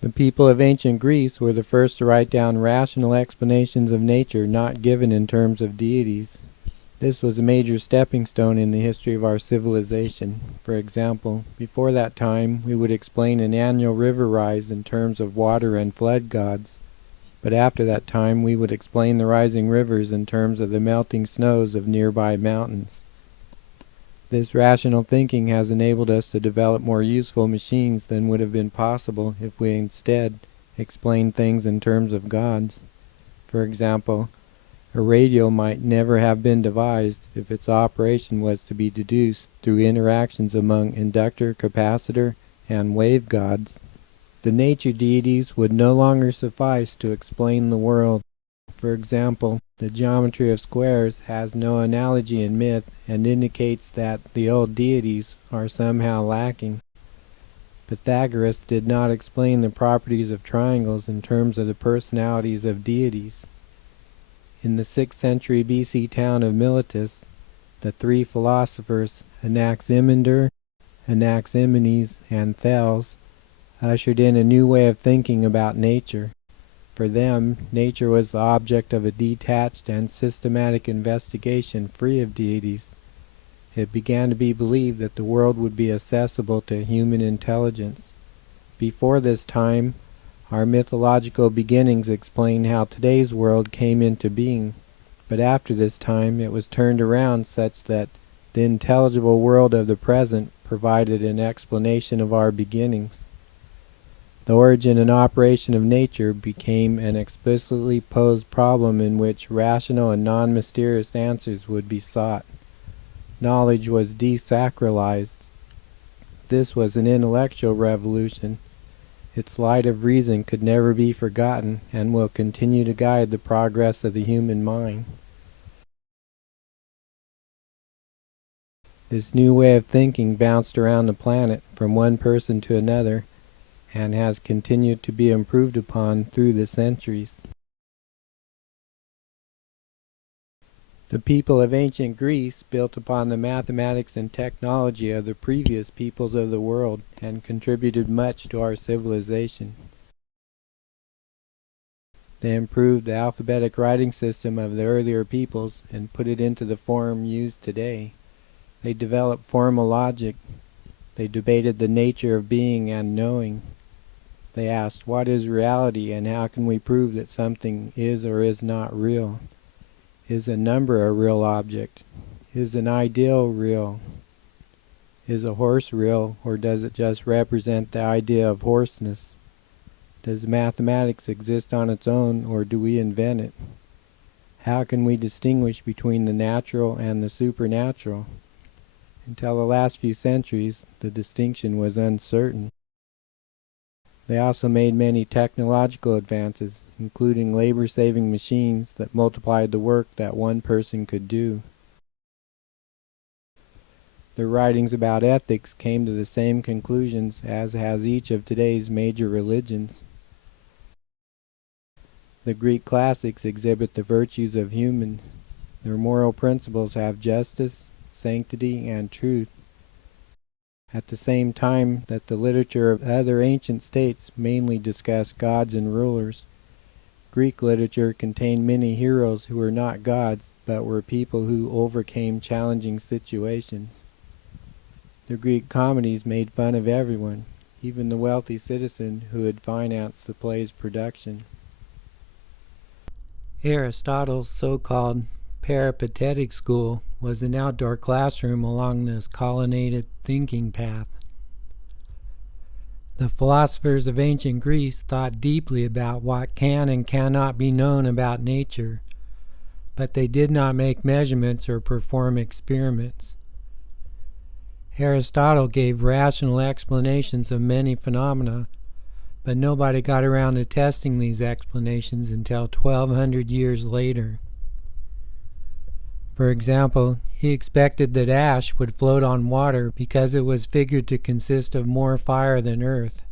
The people of ancient Greece were the first to write down rational explanations of nature not given in terms of deities. This was a major stepping stone in the history of our civilization. For example, before that time we would explain an annual river rise in terms of water and flood gods, but after that time we would explain the rising rivers in terms of the melting snows of nearby mountains. This rational thinking has enabled us to develop more useful machines than would have been possible if we instead explained things in terms of gods. For example, a radio might never have been devised if its operation was to be deduced through interactions among inductor, capacitor, and wave gods. The nature deities would no longer suffice to explain the world. For example, the geometry of squares has no analogy in myth and indicates that the old deities are somehow lacking. Pythagoras did not explain the properties of triangles in terms of the personalities of deities. In the 6th century BC town of Miletus, the three philosophers Anaximander, Anaximenes, and Thales ushered in a new way of thinking about nature. For them, nature was the object of a detached and systematic investigation free of deities. It began to be believed that the world would be accessible to human intelligence. Before this time, our mythological beginnings explain how today's world came into being, but after this time it was turned around such that the intelligible world of the present provided an explanation of our beginnings. The origin and operation of nature became an explicitly posed problem in which rational and non-mysterious answers would be sought. Knowledge was desacralized. This was an intellectual revolution. Its light of reason could never be forgotten and will continue to guide the progress of the human mind. This new way of thinking bounced around the planet from one person to another and has continued to be improved upon through the centuries. The people of ancient Greece built upon the mathematics and technology of the previous peoples of the world and contributed much to our civilization. They improved the alphabetic writing system of the earlier peoples and put it into the form used today. They developed formal logic. They debated the nature of being and knowing. They asked, what is reality and how can we prove that something is or is not real? Is a number a real object? Is an ideal real? Is a horse real, or does it just represent the idea of horseness? Does mathematics exist on its own, or do we invent it? How can we distinguish between the natural and the supernatural? Until the last few centuries, the distinction was uncertain. They also made many technological advances, including labor-saving machines that multiplied the work that one person could do. Their writings about ethics came to the same conclusions as has each of today's major religions. The Greek classics exhibit the virtues of humans. Their moral principles have justice, sanctity, and truth. At the same time that the literature of other ancient states mainly discussed gods and rulers, Greek literature contained many heroes who were not gods, but were people who overcame challenging situations. The Greek comedies made fun of everyone, even the wealthy citizen who had financed the play's production. Aristotle's so-called Peripatetic school was an outdoor classroom along this colonnaded thinking path. The philosophers of ancient Greece thought deeply about what can and cannot be known about nature, but they did not make measurements or perform experiments. Aristotle gave rational explanations of many phenomena, but nobody got around to testing these explanations until 1200 years later. For example, he expected that ash would float on water because it was figured to consist of more fire than earth,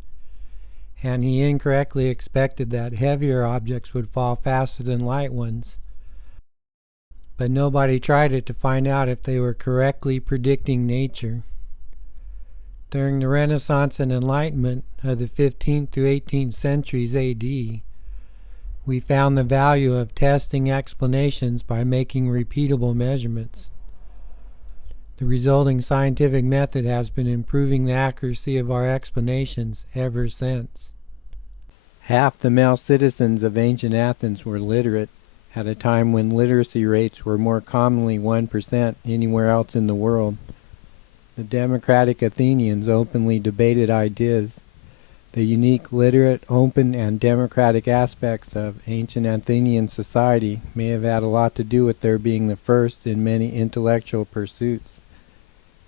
and he incorrectly expected that heavier objects would fall faster than light ones. But nobody tried it to find out if they were correctly predicting nature. During the Renaissance and Enlightenment of the 15th through 18th centuries AD, we found the value of testing explanations by making repeatable measurements. The resulting scientific method has been improving the accuracy of our explanations ever since. Half the male citizens of ancient Athens were literate at a time when literacy rates were more commonly 1% anywhere else in the world. The democratic Athenians openly debated ideas. The unique, literate, open, and democratic aspects of ancient Athenian society may have had a lot to do with their being the first in many intellectual pursuits,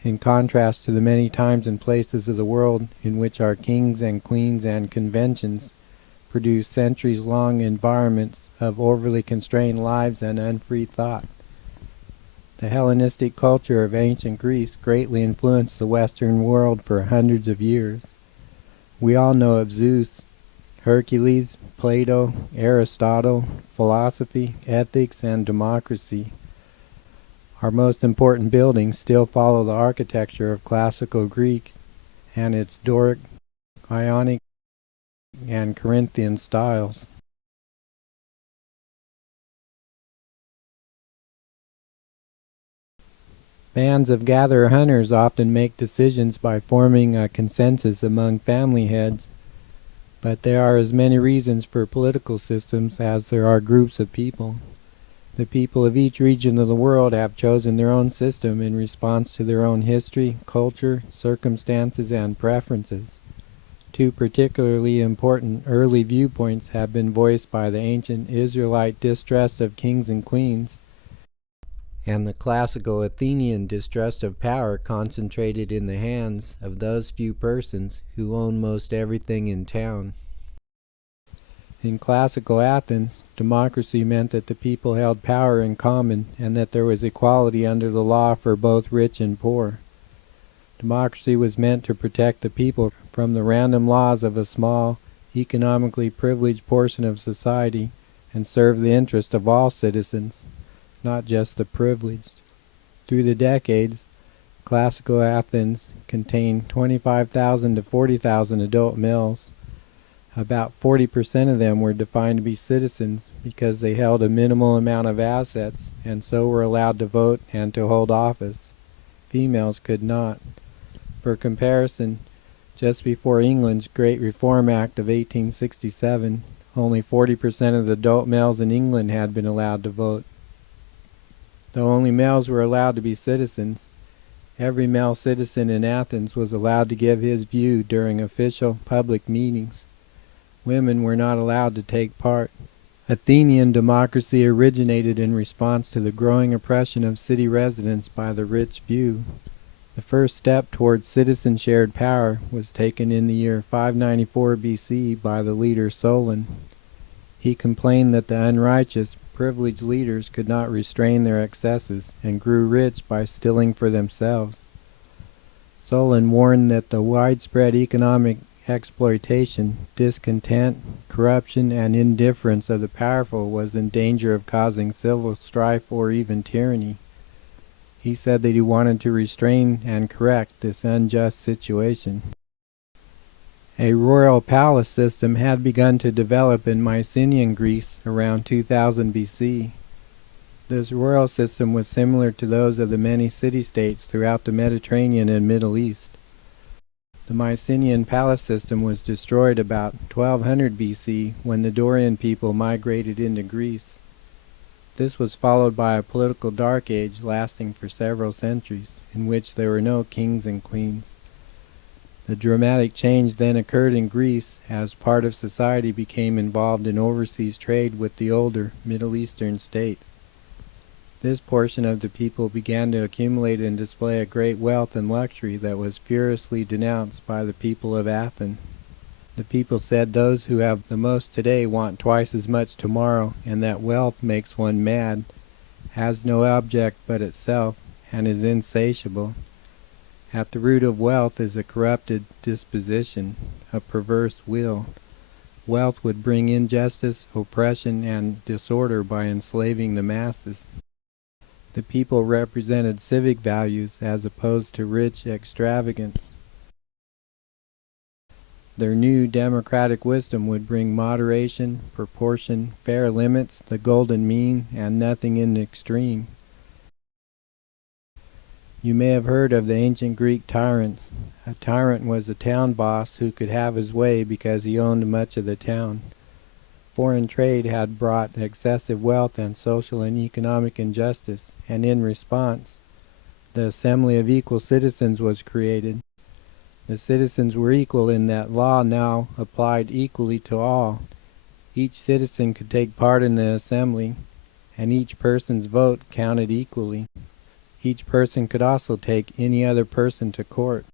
in contrast to the many times and places of the world in which our kings and queens and conventions produce centuries-long environments of overly constrained lives and unfree thought. The Hellenistic culture of ancient Greece greatly influenced the Western world for hundreds of years. We all know of Zeus, Hercules, Plato, Aristotle, philosophy, ethics, and democracy. Our most important buildings still follow the architecture of classical Greek and its Doric, Ionic, and Corinthian styles. Bands of gatherer hunters often make decisions by forming a consensus among family heads, but there are as many reasons for political systems as there are groups of people. The people of each region of the world have chosen their own system in response to their own history, culture, circumstances, and preferences. Two particularly important early viewpoints have been voiced by the ancient Israelite distrust of kings and queens, and the classical Athenian distrust of power concentrated in the hands of those few persons who own most everything in town. In classical Athens, democracy meant that the people held power in common and that there was equality under the law for both rich and poor. Democracy was meant to protect the people from the random laws of a small, economically privileged portion of society and serve the interest of all citizens, not just the privileged. Through the decades, classical Athens contained 25,000 to 40,000 adult males. About 40% of them were defined to be citizens because they held a minimal amount of assets and so were allowed to vote and to hold office. Females could not. For comparison, just before England's Great Reform Act of 1867, only 40% of the adult males in England had been allowed to vote. Though only males were allowed to be citizens, every male citizen in Athens was allowed to give his view during official public meetings. Women were not allowed to take part. Athenian democracy originated in response to the growing oppression of city residents by the rich few. The first step towards citizen-shared power was taken in the year 594 BC by the leader Solon. He complained that the unrighteous, privileged leaders could not restrain their excesses and grew rich by stealing for themselves. Solon warned that the widespread economic exploitation, discontent, corruption, and indifference of the powerful was in danger of causing civil strife or even tyranny. He said that he wanted to restrain and correct this unjust situation. A royal palace system had begun to develop in Mycenaean Greece around 2000 BC. This royal system was similar to those of the many city-states throughout the Mediterranean and Middle East. The Mycenaean palace system was destroyed about 1200 BC when the Dorian people migrated into Greece. This was followed by a political dark age lasting for several centuries, in which there were no kings and queens. The dramatic change then occurred in Greece as part of society became involved in overseas trade with the older Middle Eastern states. This portion of the people began to accumulate and display a great wealth and luxury that was furiously denounced by the people of Athens. The people said those who have the most today want twice as much tomorrow, and that wealth makes one mad, has no object but itself, and is insatiable. At the root of wealth is a corrupted disposition, a perverse will. Wealth would bring injustice, oppression, and disorder by enslaving the masses. The people represented civic values as opposed to rich extravagance. Their new democratic wisdom would bring moderation, proportion, fair limits, the golden mean, and nothing in the extreme. You may have heard of the ancient Greek tyrants. A tyrant was a town boss who could have his way because he owned much of the town. Foreign trade had brought excessive wealth and social and economic injustice, and in response, the Assembly of Equal Citizens was created. The citizens were equal in that law now applied equally to all. Each citizen could take part in the assembly, and each person's vote counted equally. Each person could also take any other person to court.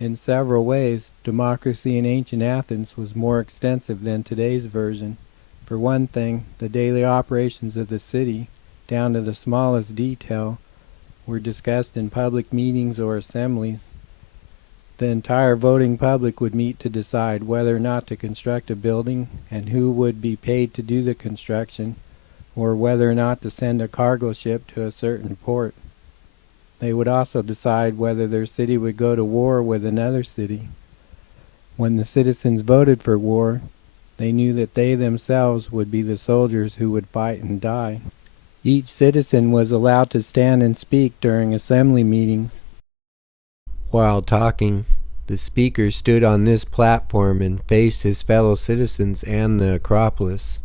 In several ways, democracy in ancient Athens was more extensive than today's version. For one thing, the daily operations of the city, down to the smallest detail, were discussed in public meetings or assemblies. The entire voting public would meet to decide whether or not to construct a building and who would be paid to do the construction, or whether or not to send a cargo ship to a certain port. They would also decide whether their city would go to war with another city. When the citizens voted for war, they knew that they themselves would be the soldiers who would fight and die. Each citizen was allowed to stand and speak during assembly meetings. While talking, the speaker stood on this platform and faced his fellow citizens and the Acropolis.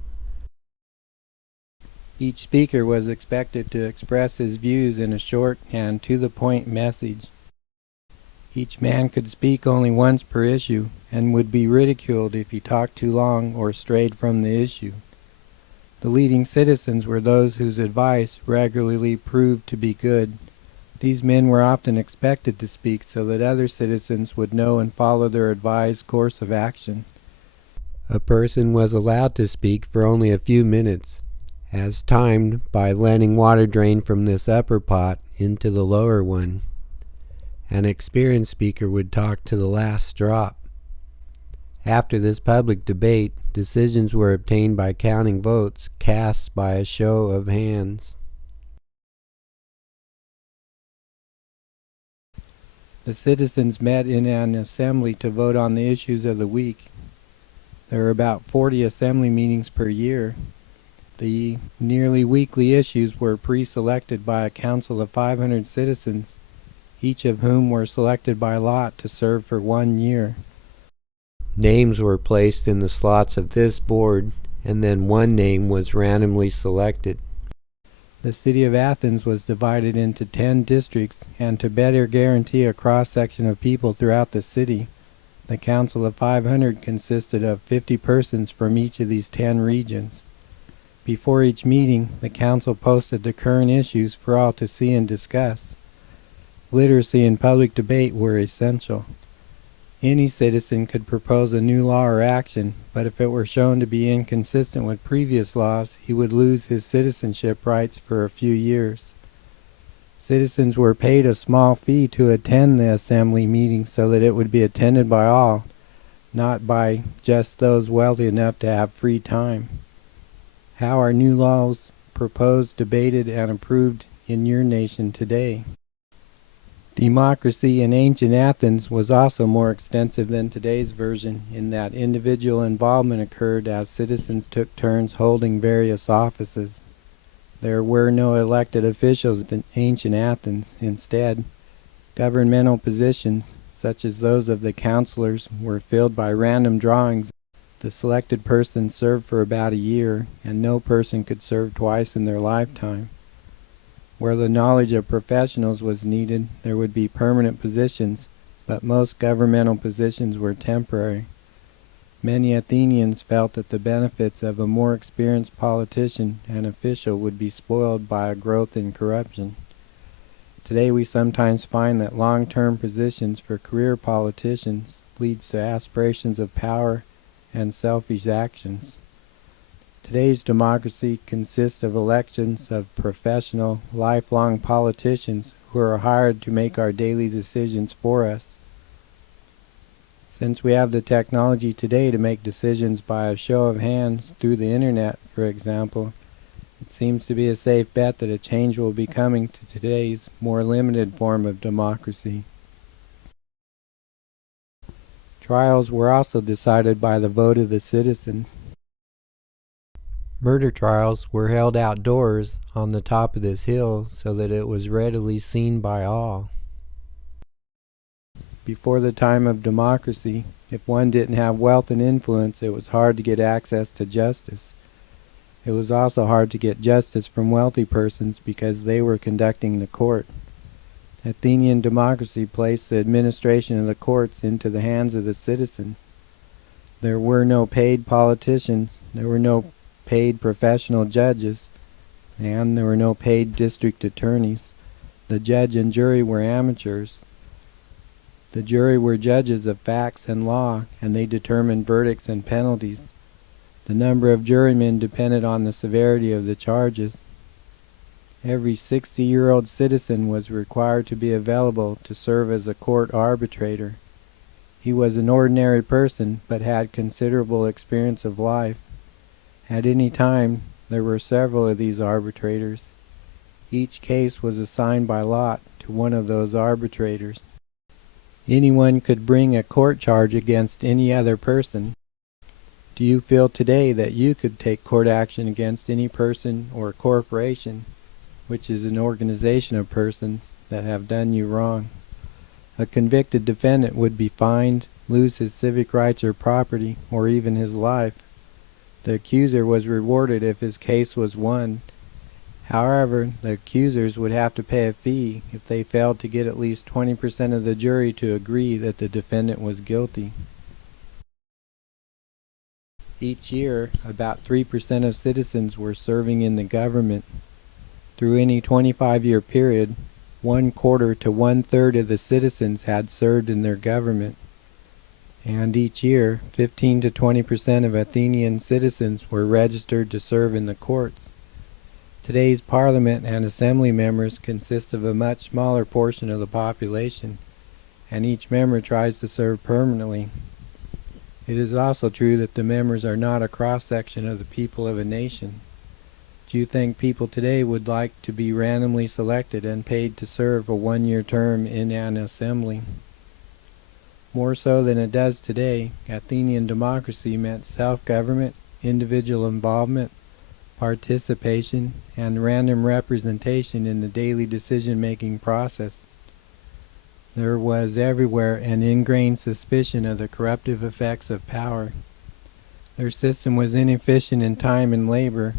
Each speaker was expected to express his views in a short and to-the-point message. Each man could speak only once per issue, and would be ridiculed if he talked too long or strayed from the issue. The leading citizens were those whose advice regularly proved to be good. These men were often expected to speak so that other citizens would know and follow their advised course of action. A person was allowed to speak for only a few minutes, as timed by letting water drain from this upper pot into the lower one. An experienced speaker would talk to the last drop. After this public debate, decisions were obtained by counting votes cast by a show of hands. The citizens met in an assembly to vote on the issues of the week. There were about 40 assembly meetings per year. The nearly weekly issues were pre-selected by a council of 500 citizens, each of whom were selected by lot to serve for 1 year. Names were placed in the slots of this board, and then one name was randomly selected. The city of Athens was divided into 10 districts, and to better guarantee a cross-section of people throughout the city, the Council of 500 consisted of 50 persons from each of these 10 regions. Before each meeting, the council posted the current issues for all to see and discuss. Literacy and public debate were essential. Any citizen could propose a new law or action, but if it were shown to be inconsistent with previous laws, he would lose his citizenship rights for a few years. Citizens were paid a small fee to attend the assembly meetings so that it would be attended by all, not by just those wealthy enough to have free time. How are new laws proposed, debated, and approved in your nation today? Democracy in ancient Athens was also more extensive than today's version in that individual involvement occurred as citizens took turns holding various offices. There were no elected officials in ancient Athens. Instead, governmental positions, such as those of the councilors, were filled by random drawings. The selected person served for about a year, and no person could serve twice in their lifetime. Where the knowledge of professionals was needed, there would be permanent positions, but most governmental positions were temporary. Many Athenians felt that the benefits of a more experienced politician and official would be spoiled by a growth in corruption. Today we sometimes find that long-term positions for career politicians leads to aspirations of power and selfish actions. Today's democracy consists of elections of professional, lifelong politicians who are hired to make our daily decisions for us. Since we have the technology today to make decisions by a show of hands through the internet, for example, it seems to be a safe bet that a change will be coming to today's more limited form of democracy. Trials were also decided by the vote of the citizens. Murder trials were held outdoors on the top of this hill so that it was readily seen by all. Before the time of democracy, if one didn't have wealth and influence, it was hard to get access to justice. It was also hard to get justice from wealthy persons because they were conducting the court. Athenian democracy placed the administration of the courts into the hands of the citizens. There were no paid politicians, there were no paid professional judges, and there were no paid district attorneys. The judge and jury were amateurs. The jury were judges of facts and law, and they determined verdicts and penalties. The number of jurymen depended on the severity of the charges. Every 60-year-old citizen was required to be available to serve as a court arbitrator. He was an ordinary person, but had considerable experience of life. At any time, there were several of these arbitrators. Each case was assigned by lot to one of those arbitrators. Anyone could bring a court charge against any other person. Do you feel today that you could take court action against any person or corporation, which is an organization of persons that have done you wrong? A convicted defendant would be fined, lose his civic rights or property, or even his life. The accuser was rewarded if his case was won. However, the accusers would have to pay a fee if they failed to get at least 20% of the jury to agree that the defendant was guilty. Each year, about 3% of citizens were serving in the government. Through any 25-year period, 1/4 to 1/3 of the citizens had served in their government. And each year, 15 to 20% of Athenian citizens were registered to serve in the courts. Today's parliament and assembly members consist of a much smaller portion of the population, and each member tries to serve permanently. It is also true that the members are not a cross-section of the people of a nation. Do you think people today would like to be randomly selected and paid to serve a one-year term in an assembly? More so than it does today, Athenian democracy meant self-government, individual involvement, participation, and random representation in the daily decision-making process. There was everywhere an ingrained suspicion of the corruptive effects of power. Their system was inefficient in time and labor,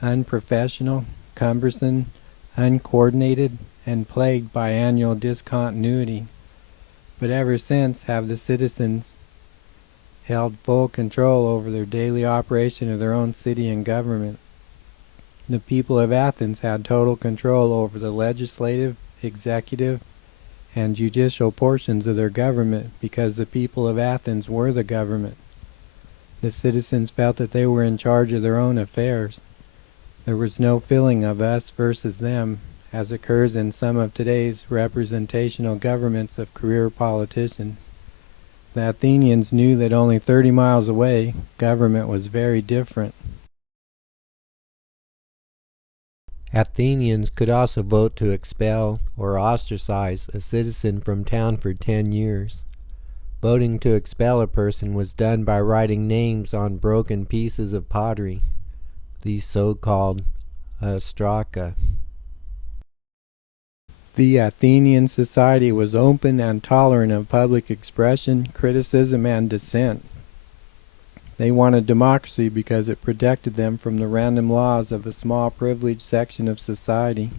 unprofessional, cumbersome, uncoordinated, and plagued by annual discontinuity. But ever since have the citizens held full control over their daily operation of their own city and government. The people of Athens had total control over the legislative, executive, and judicial portions of their government because the people of Athens were the government. The citizens felt that they were in charge of their own affairs. There was no feeling of us versus them, as occurs in some of today's representational governments of career politicians. The Athenians knew that only 30 miles away, government was very different. Athenians could also vote to expel or ostracize a citizen from town for 10 years. Voting to expel a person was done by writing names on broken pieces of pottery, the so-called ostraka. The Athenian society was open and tolerant of public expression, criticism, and dissent. They wanted democracy because it protected them from the random laws of a small privileged section of society.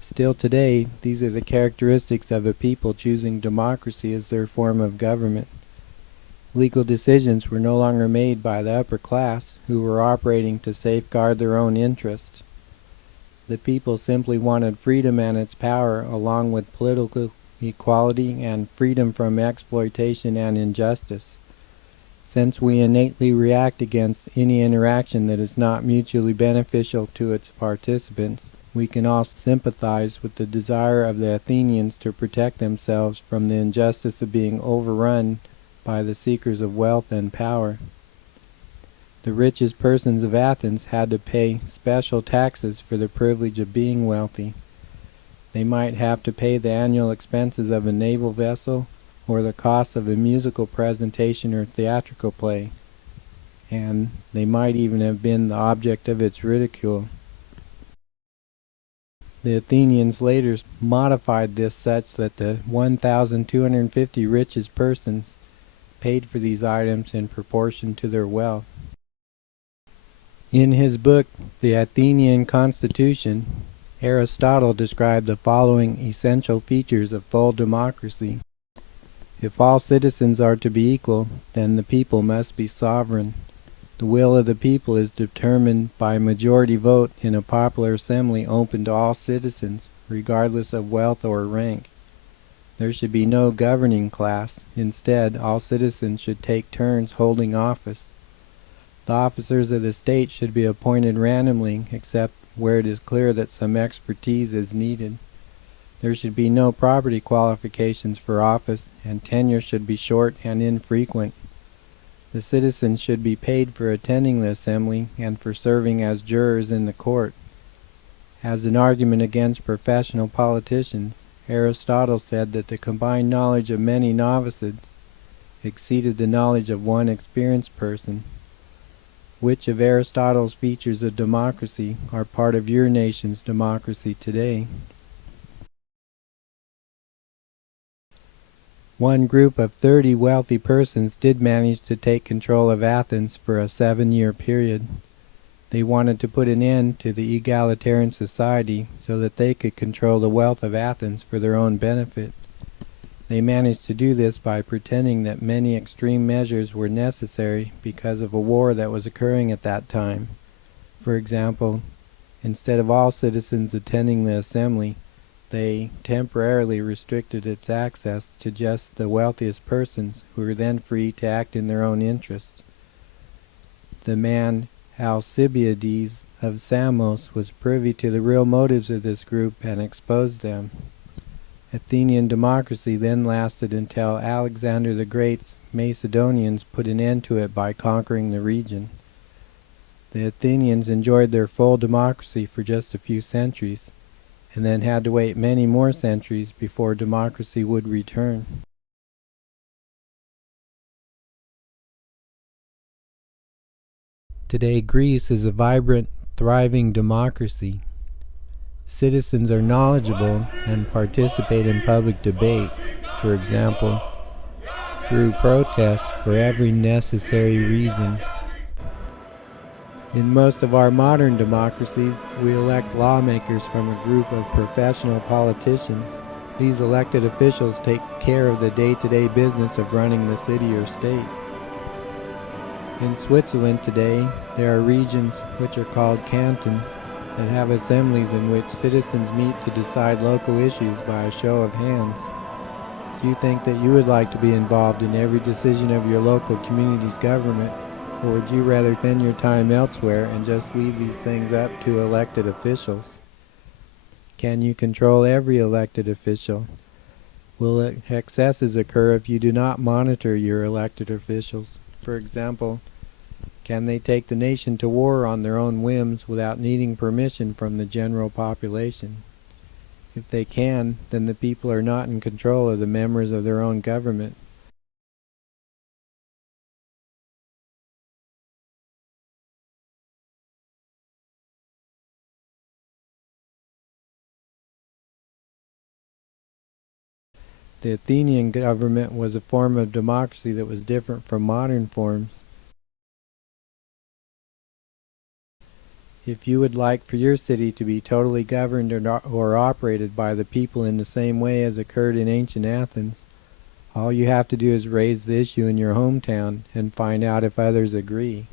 Still today, these are the characteristics of a people choosing democracy as their form of government. Legal decisions were no longer made by the upper class, who were operating to safeguard their own interests. The people simply wanted freedom and its power, along with political equality and freedom from exploitation and injustice. Since we innately react against any interaction that is not mutually beneficial to its participants, we can all sympathize with the desire of the Athenians to protect themselves from the injustice of being overrun by the seekers of wealth and power. The richest persons of Athens had to pay special taxes for the privilege of being wealthy. They might have to pay the annual expenses of a naval vessel, or the cost of a musical presentation or theatrical play, and they might even have been the object of its ridicule. The Athenians later modified this such that the 1,250 richest persons paid for these items in proportion to their wealth. In his book, The Athenian Constitution, Aristotle described the following essential features of full democracy. If all citizens are to be equal, then the people must be sovereign. The will of the people is determined by majority vote in a popular assembly open to all citizens, regardless of wealth or rank. There should be no governing class. Instead, all citizens should take turns holding office. The officers of the state should be appointed randomly, except where it is clear that some expertise is needed. There should be no property qualifications for office, and tenure should be short and infrequent. The citizens should be paid for attending the assembly and for serving as jurors in the court. As an argument against professional politicians, Aristotle said that the combined knowledge of many novices exceeded the knowledge of one experienced person. Which of Aristotle's features of democracy are part of your nation's democracy today? One group of 30 wealthy persons did manage to take control of Athens for a 7-year period. They wanted to put an end to the egalitarian society so that they could control the wealth of Athens for their own benefit. They managed to do this by pretending that many extreme measures were necessary because of a war that was occurring at that time. For example, instead of all citizens attending the assembly, they temporarily restricted its access to just the wealthiest persons, who were then free to act in their own interest. The man Alcibiades of Samos was privy to the real motives of this group and exposed them. Athenian democracy then lasted until Alexander the Great's Macedonians put an end to it by conquering the region. The Athenians enjoyed their full democracy for just a few centuries, and then had to wait many more centuries before democracy would return. Today, Greece is a vibrant, thriving democracy. Citizens are knowledgeable and participate in public debate, for example, through protests for every necessary reason. In most of our modern democracies, we elect lawmakers from a group of professional politicians. These elected officials take care of the day-to-day business of running the city or state. In Switzerland today, there are regions which are called cantons that have assemblies in which citizens meet to decide local issues by a show of hands. Do you think that you would like to be involved in every decision of your local community's government? Or would you rather spend your time elsewhere and just leave these things up to elected officials? Can you control every elected official? Will excesses occur if you do not monitor your elected officials? For example, can they take the nation to war on their own whims without needing permission from the general population? If they can, then the people are not in control of the members of their own government. The Athenian government was a form of democracy that was different from modern forms. If you would like for your city to be totally governed or operated by the people in the same way as occurred in ancient Athens, all you have to do is raise the issue in your hometown and find out if others agree.